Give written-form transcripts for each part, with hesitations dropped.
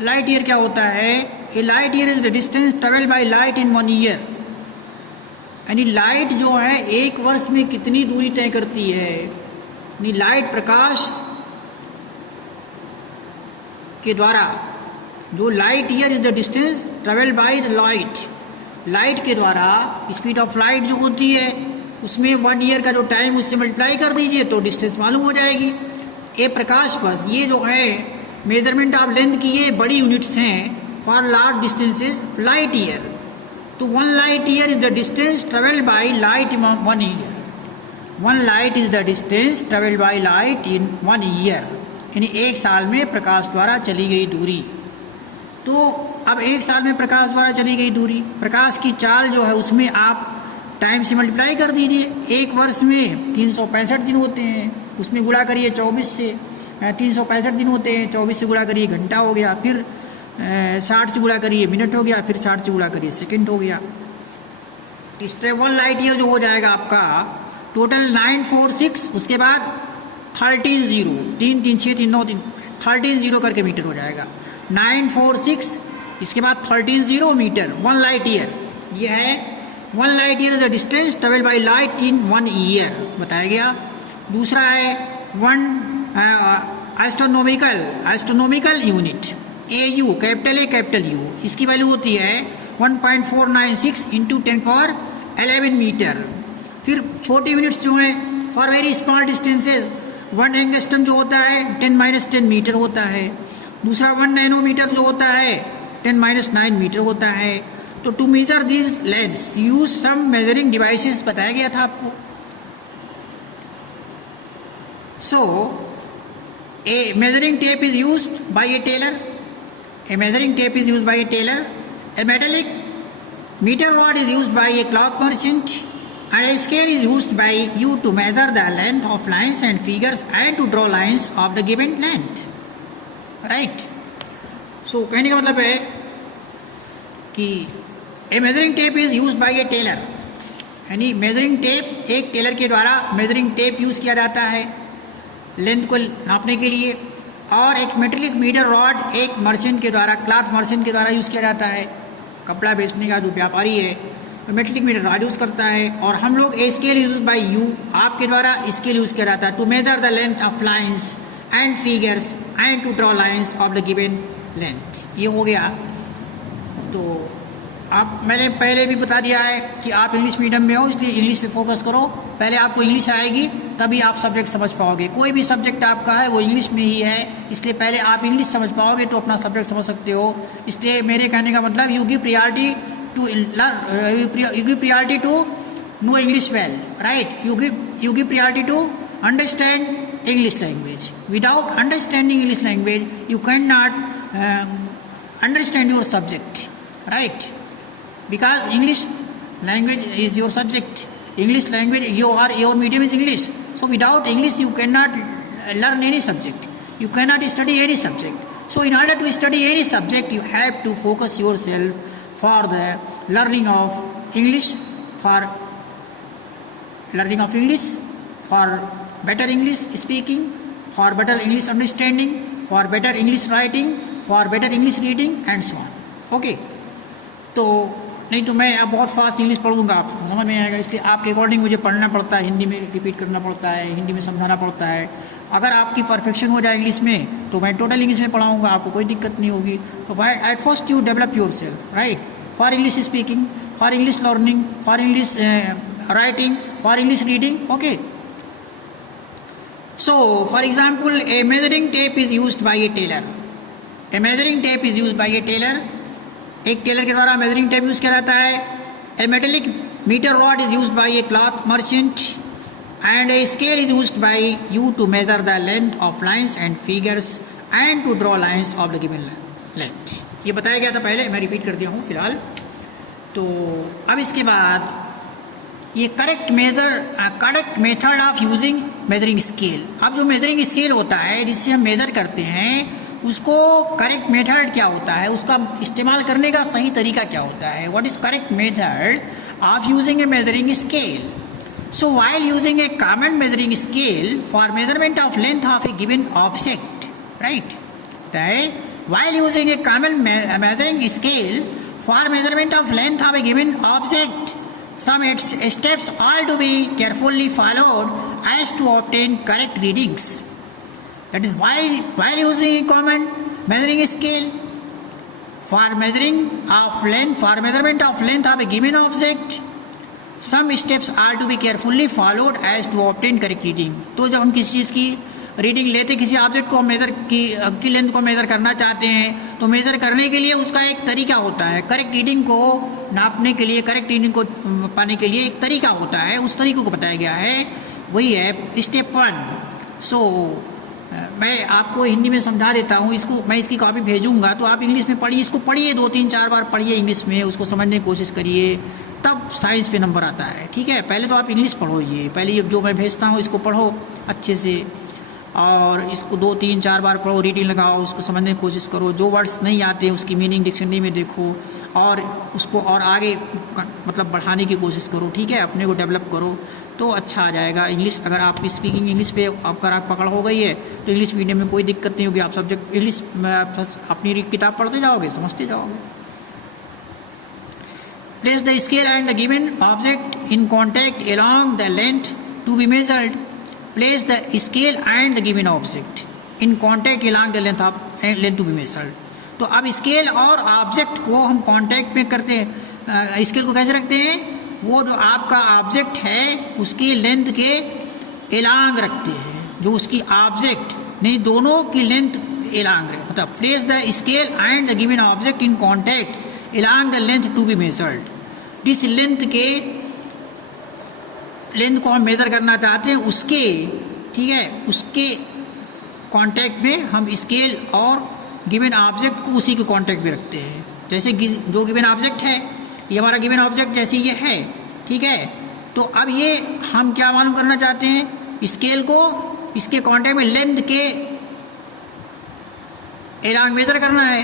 Light year क्या होता है? A light year is the distance travel by light in 1 year. यानी light जो है एक वर्ष में कितनी दूरी तय करती है, यानी लाइट प्रकाश के द्वारा, जो light year is the distance travel by the light, light के द्वारा स्पीड ऑफ लाइट जो होती है उसमें 1 ईयर का जो टाइम उससे मल्टीप्लाई कर दीजिए तो डिस्टेंस मालूम हो जाएगी। ए प्रकाश वर्ष, ये जो है मेजरमेंट ऑफ लेंथ की ये बड़ी यूनिट्स हैं for large distances light year. तो 1 light year is the distance travel by light in 1 year. 1 light is the distance travel by light in 1 year, यानी एक साल में प्रकाश द्वारा चली गई दूरी। तो अब एक साल में प्रकाश द्वारा चली गई दूरी, प्रकाश की चाल जो है उसमें आप टाइम से मल्टीप्लाई कर दीजिए। एक वर्ष में 365 दिन होते हैं, उसमें गुणा करिए 24 से, 365 दिन होते हैं, 24 से गुणा करिए घंटा हो गया, फिर 60 से गुणा करिए मिनट हो गया, फिर 60 से गुणा करिए सेकंड हो गया। इस तरह 1 लाइट ईयर जो हो जाएगा आपका टोटल 946, उसके बाद 13 जीरो, 3 3 6 3 9 3 13 जीरो करके मीटर हो जाएगा। 946 इसके बाद 13 जीरो मीटर 1 लाइट ईयर। ये है 1 light year is the distance travel by light in 1 year बताया गया। दूसरा है 1 astronomical unit, AU, capital A capital U, इसकी वैल्यू होती है 1.496 इंटू 10⁻11 मीटर। फिर छोटे यूनिट्स जो हैं for very small distances 1 angstrom जो होता है 10⁻10 मीटर होता है। दूसरा 1 नैनोमीटर जो होता है 10⁻9 मीटर होता है। तो to measure this lengths use some measuring devices बताया गया था आपको। So a measuring tape is used by a tailor, a measuring tape is used by a tailor, a metallic meter rod is used by a cloth merchant, and a scale is used by you to measure the length of lines and figures and to draw lines of the given length, right? So कहने का मतलब है कि a measuring tape is used by a tailor, यानी measuring tape, एक tailor के द्वारा measuring tape use किया जाता है लेंथ को नापने के लिए, और एक मेटेलिक मीटर रॉड एक मर्चेंट के द्वारा, क्लॉथ मर्चेंट के द्वारा यूज़ किया जाता है। कपड़ा बेचने का जो व्यापारी है तो मेटेलिक मीटर रॉड यूज़ करता है। और हम लोग a scale use by you, आपके द्वारा स्केल यूज़ किया जाता है to measure the length of lines and figures and to draw lines of the given length. ये हो गया। तो आप, मैंने पहले भी बता दिया है कि आप इंग्लिश मीडियम में हो, इसलिए इंग्लिश पे फोकस करो। पहले आपको इंग्लिश आएगी तभी आप सब्जेक्ट समझ पाओगे। कोई भी सब्जेक्ट आपका है वो इंग्लिश में ही है, इसलिए पहले आप इंग्लिश समझ पाओगे तो अपना सब्जेक्ट समझ सकते हो। इसलिए मेरे कहने का मतलब you give priority to know English well, right? You give priority to understand English language. Without understanding English language you can not understand your subject, right? Because English language is your subject, English language, your medium is English. So without English you cannot learn any subject, you cannot study any subject. So in order to study any subject you have to focus yourself for the learning of English, for learning of English, for better English speaking, for better English understanding, for better English writing, for better English reading and so on. Okay, तो नहीं तो मैं अब बहुत fast English पढ़ूंगा, आपको समझ में आएगा। इसलिए आपके अकॉर्डिंग मुझे पढ़ना पड़ता है, हिंदी में रिपीट करना पड़ता है, हिंदी में समझाना पड़ता है। अगर आपकी परफेक्शन हो जाए इंग्लिश में तो मैं टोटल इंग्लिश में पढ़ाऊंगा, आपको कोई दिक्कत नहीं होगी। तो at first you develop yourself, right, for English speaking, for English learning, for English writing, for English reading. Okay, so for example a measuring tape is used by a tailor. A measuring tape is used by a tailor, एक tailor के द्वारा measuring tape use किया जाता है। A metallic metre rod is used by a cloth merchant and a scale is used by you to measure the length of lines and figures and to draw lines of the given length. ये बताया गया था पहले, मैं repeat कर दिया हूँ फिलहाल। तो अब इसके बाद ये correct method of using measuring scale. अब जो मेजरिंग स्केल होता है जिससे हम मेज़र करते हैं उसको करेक्ट मेथड क्या होता है, उसका इस्तेमाल करने का सही तरीका क्या होता है। What is correct method of using A measuring scale? So while using A common measuring scale for measurement of length of A given object, right, while using a common measuring scale for measurement of length of a given object, some steps are to be carefully followed as to obtain correct readings. That is why while using a common measuring scale for measurement of length of a given object, some steps are to be carefully followed as to obtain correct reading. तो जब हम किसी चीज़ की reading लेते, किसी object को measure की length को मेज़र करना चाहते हैं, तो मेज़र करने के लिए उसका एक तरीका होता है, करेक्ट रीडिंग को नापने के लिए, करेक्ट रीडिंग को पाने के लिए एक तरीका होता है, उस तरीके को बताया गया है, वही है स्टेप 1. सो मैं आपको हिंदी में समझा देता हूँ, इसको मैं इसकी कॉपी भेजूँगा तो आप इंग्लिश में पढ़िए, इसको पढ़िए 2-3-4 बार पढ़िए इंग्लिश में, उसको समझने की कोशिश करिए, तब साइंस पे नंबर आता है. ठीक है, पहले तो आप इंग्लिश पढ़ो, ये पहले जो मैं भेजता हूँ इसको पढ़ो अच्छे से, और इसको 2-3-4 बार पढ़ो, रीडिंग लगाओ, उसको समझने की कोशिश करो, जो वर्ड्स नहीं आते उसकी मीनिंग डिक्शनरी में देखो और उसको और आगे मतलब बढ़ाने की कोशिश करो. ठीक है, अपने को डेवलप करो तो अच्छा आ जाएगा. इंग्लिश अगर आप स्पीकिंग इंग्लिश पे अगर आप पकड़ हो गई है तो इंग्लिश मीडियम में कोई दिक्कत नहीं होगी, आप सब्जेक्ट इंग्लिश अपनी किताब पढ़ते जाओगे, समझते जाओगे. Place the scale and the given object in contact along the length to be measured. Place the scale and the given object in contact along the length to be measured. तो अब scale और object को हम contact में करते हैं. Scale को कैसे रखते हैं? वो जो आपका ऑब्जेक्ट है उसकी लेंथ के एलांग रखते हैं, जो उसकी ऑब्जेक्ट नहीं, दोनों की लेंथ एलांग रहे. मतलब place the scale and the given object in contact along the length to be measured. जिस लेंथ को हम मेज़र करना चाहते हैं उसके, ठीक है, उसके कांटेक्ट में हम स्केल और गिवन ऑब्जेक्ट को उसी के कांटेक्ट में रखते हैं. जैसे जो गिवन ऑब्जेक्ट है, ये हमारा गिवन ऑब्जेक्ट जैसे ये है, ठीक है, तो अब ये हम क्या मालूम करना चाहते हैं, स्केल को इसके कांटेक्ट में लेंथ के एलांग मेज़र करना है,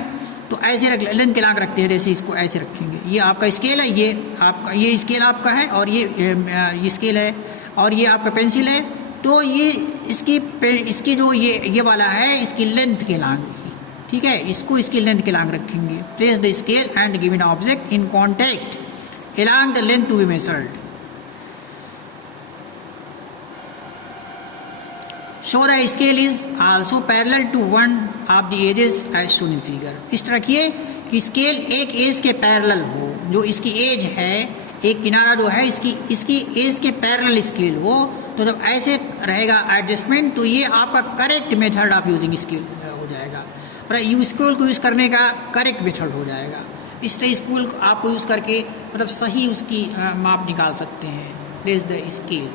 तो ऐसे लेंथ के लाग रखते हैं, जैसे इसको ऐसे रखेंगे. ये आपका स्केल है, ये आपका, ये स्केल आपका है, और ये स्केल है, और ये आपका पेंसिल है. तो ये इसकी जो ये वाला है इसकी लेंथ के लाग, ठीक है, इसको इसकी लेंथ के लाग रखेंगे. Place the scale and given object in contact along the length to be measured. So the scale is also parallel to one of the edges as shown in figure. इस तरह रखिए कि स्केल एक as के parallel हो, जो इसकी as है, एक किनारा जो है इसकी एज के पैरेलल स्केल हो. तो जब ऐसे रहेगा एडजस्टमेंट, तो ये आपका correct method of using scale हो जाएगा, पर स्केल को यूज़ करने का करेक्ट मेथड हो जाएगा. इसलिए स्केल आपको यूज़ करके मतलब सही उसकी माप निकाल सकते हैं. Place the scale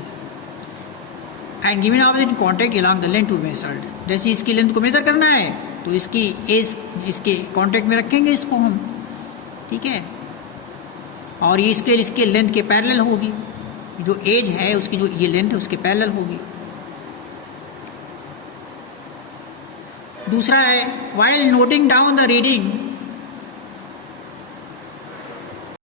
and given object in contact along the length to measured. जैसे इसकी लेंथ को मेज़र करना है तो इसकी एज इसके कॉन्टैक्ट में रखेंगे इसको हम, ठीक है, और ये स्केल इसके लेंथ के पैरेलल होगी, जो एज है उसकी जो ये लेंथ है उसके पैरेलल होगी. दूसरा है, while noting down the reading